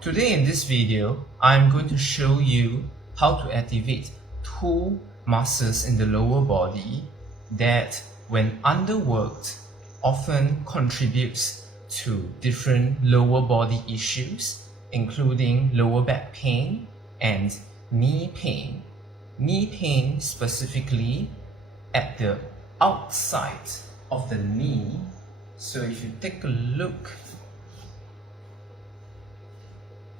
Today in this video, I'm going to show you how to activate two muscles in the lower body that, when underworked, often contributes to different lower body issues, including lower back pain and knee pain. Knee pain specifically at the outside of the knee. So if you take a look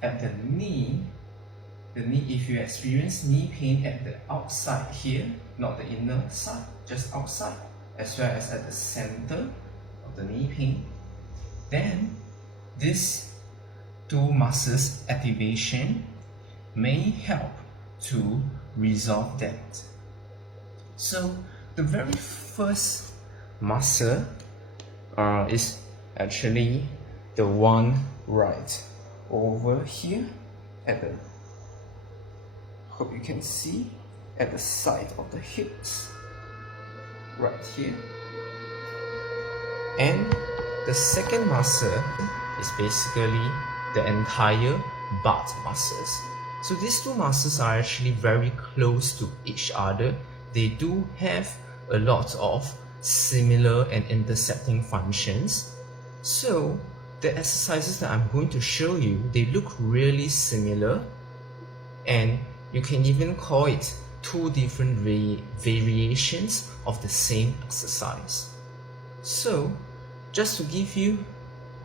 at the knee, if you experience knee pain at the outside here, not the inner side, just outside, as well as at the center of the knee pain, then this two muscles activation may help to resolve that. So the very first muscle is actually the one right over here at the, hope you can see, at the side of the hips, right here. And the second muscle is basically the entire butt muscles. So these two muscles are actually very close to each other. They do have a lot of similar and intersecting functions. So the exercises that I'm going to show you, they look really similar, and you can even call it two different variations of the same exercise. So just to give you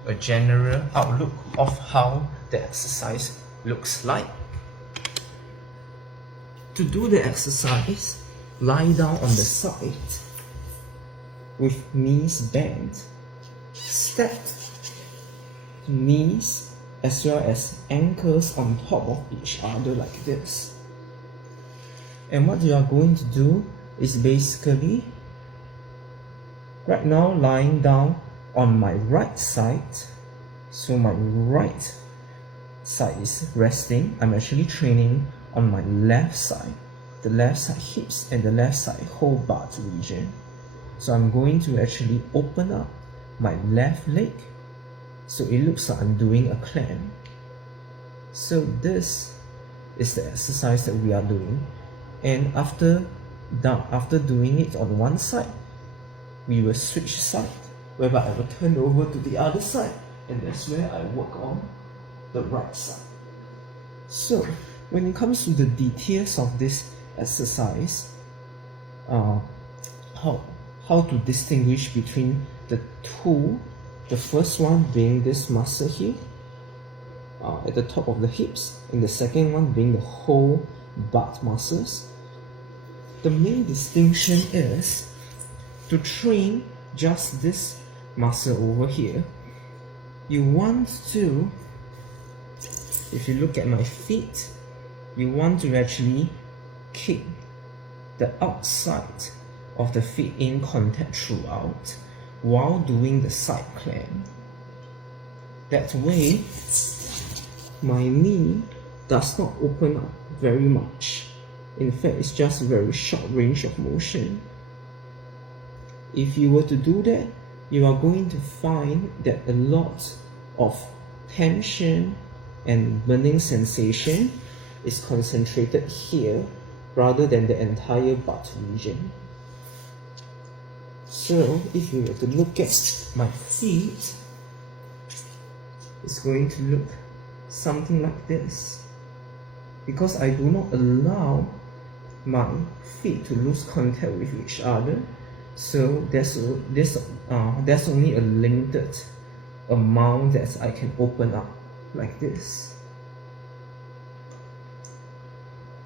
a general outlook of how the exercise looks like. To do the exercise, lie down on the side with knees bent, step knees as well as ankles on top of each other like this. And what you are going to do is basically, right now lying down on my right side, so my right side is resting. I'm actually training on my left side, the left side hips and the left side whole butt region. So I'm going to actually open up my left leg, so it looks like I'm doing a clamp. So this is the exercise that we are doing, and after doing it on one side, we will switch side, whereby I will turn over to the other side, and that's where I work on the right side. So when it comes to the details of this exercise, how to distinguish between the two, the first one being this muscle here at the top of the hips, and the second one being the whole butt muscles. The main distinction is to train just this muscle over here. You want to, if you look at my feet, you want to actually kick the outside of the feet in contact throughout while doing the side clamp. That way, my knee does not open up very much. In fact, it's just a very short range of motion. If you were to do that, you are going to find that a lot of tension and burning sensation is concentrated here rather than the entire butt region. So if you were to look at my feet, it's going to look something like this. Because I do not allow my feet to lose contact with each other, so there's only a limited amount that I can open up like this.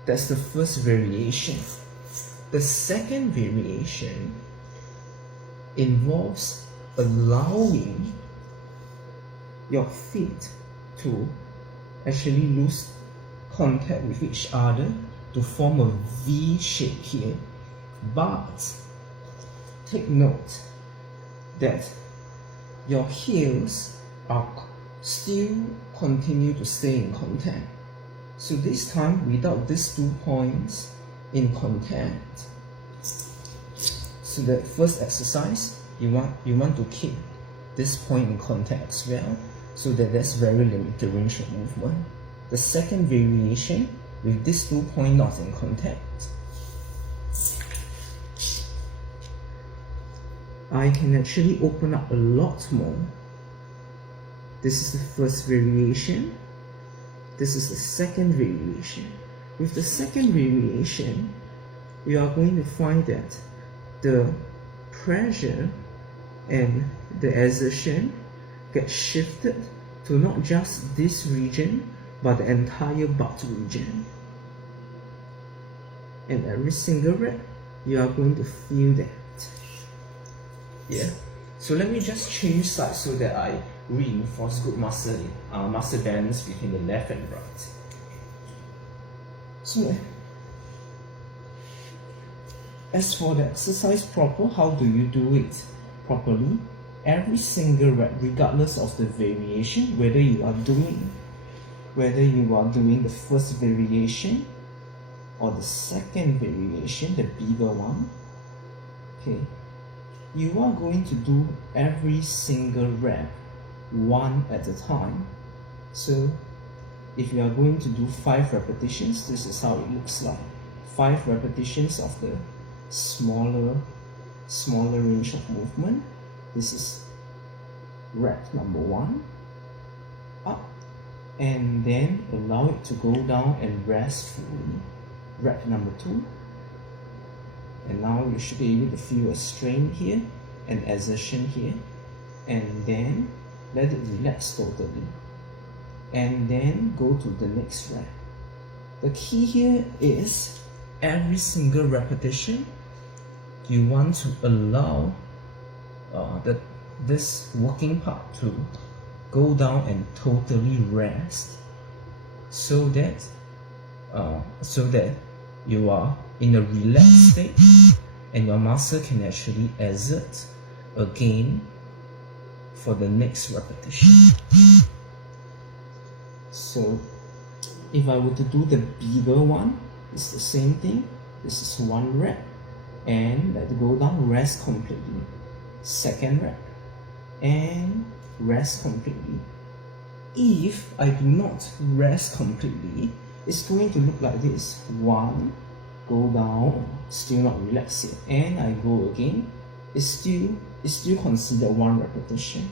That's the first variation. The second variation involves allowing your feet to actually lose contact with each other to form a V shape here. But take note that your heels are still continue to stay in contact. So this time, without these 2 points in contact. So the first exercise, you want to keep this point in contact as well. so that there's very limited range of movement. The second variation, with these 2 point knots in contact, I can actually open up a lot more. This is the first variation. This is the second variation. With the second variation, we are going to find that the pressure and the exertion get shifted to not just this region, but the entire butt region. And every single rep, you are going to feel that. Yeah. So let me just change sides so that I reinforce good muscle balance between the left and right. So as for the exercise proper, how do you do it properly? Every single rep, regardless of the variation, whether you are doing the first variation or the second variation, the bigger one, okay, you are going to do every single rep one at a time. So if you are going to do 5 repetitions, this is how it looks like. 5 repetitions of the smaller range of movement. This is rep number 1, up, and then allow it to go down and rest fully. Rep number 2, and now you should be able to feel a strain here and exertion here, and then let it relax totally, and then go to the next rep. The key here is every single repetition you want to allow this working part to go down and totally rest, so that you are in a relaxed state and your muscle can actually exert again for the next repetition. So if I were to do the bigger one, it's the same thing. This is 1 rep, and let it go down, rest completely. Second rep, and rest completely. If I do not rest completely, it's going to look like this. 1, go down, still not relaxed yet, and I go again. It's still considered 1 repetition.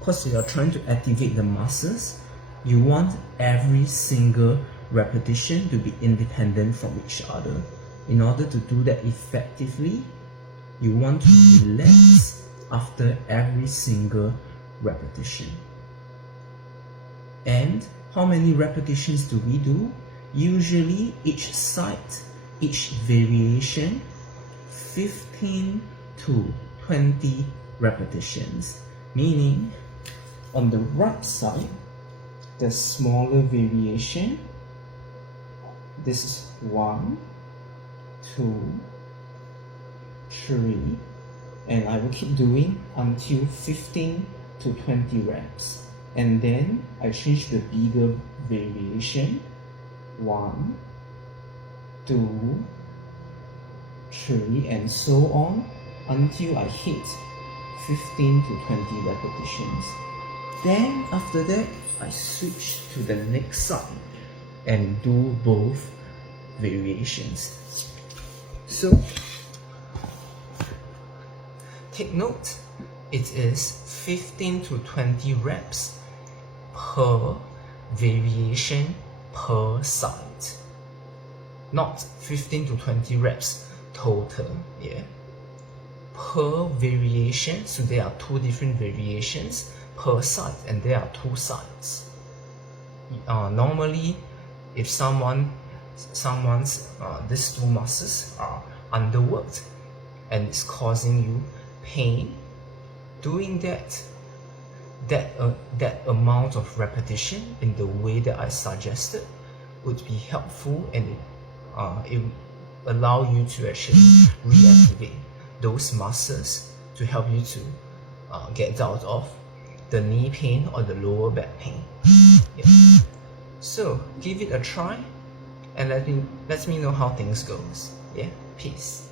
Because you are trying to activate the muscles, you want every single repetition to be independent from each other. In order to do that effectively, you want to relax after every single repetition. And how many repetitions do we do? Usually each side, each variation, 15 to 20 repetitions. Meaning, on the right side, the smaller variation, this is 1, 2, 3, and I will keep doing until 15 to 20 reps. And then I change the bigger variation, 1, 2, 3, and so on until I hit 15 to 20 repetitions. Then after that, I switch to the next side and do both variations. So take note, it is 15 to 20 reps per variation per side, not 15 to 20 reps total. Yeah, per variation, so there are 2 different variations per side, and there are 2 sides. Normally, if someone's these 2 muscles are underworked and it's causing you pain, doing that amount of repetition in the way that I suggested would be helpful, and it will allow you to actually reactivate those muscles to help you to get out of the knee pain or the lower back pain. Yeah. So give it a try and let me know how things goes. Yeah, peace.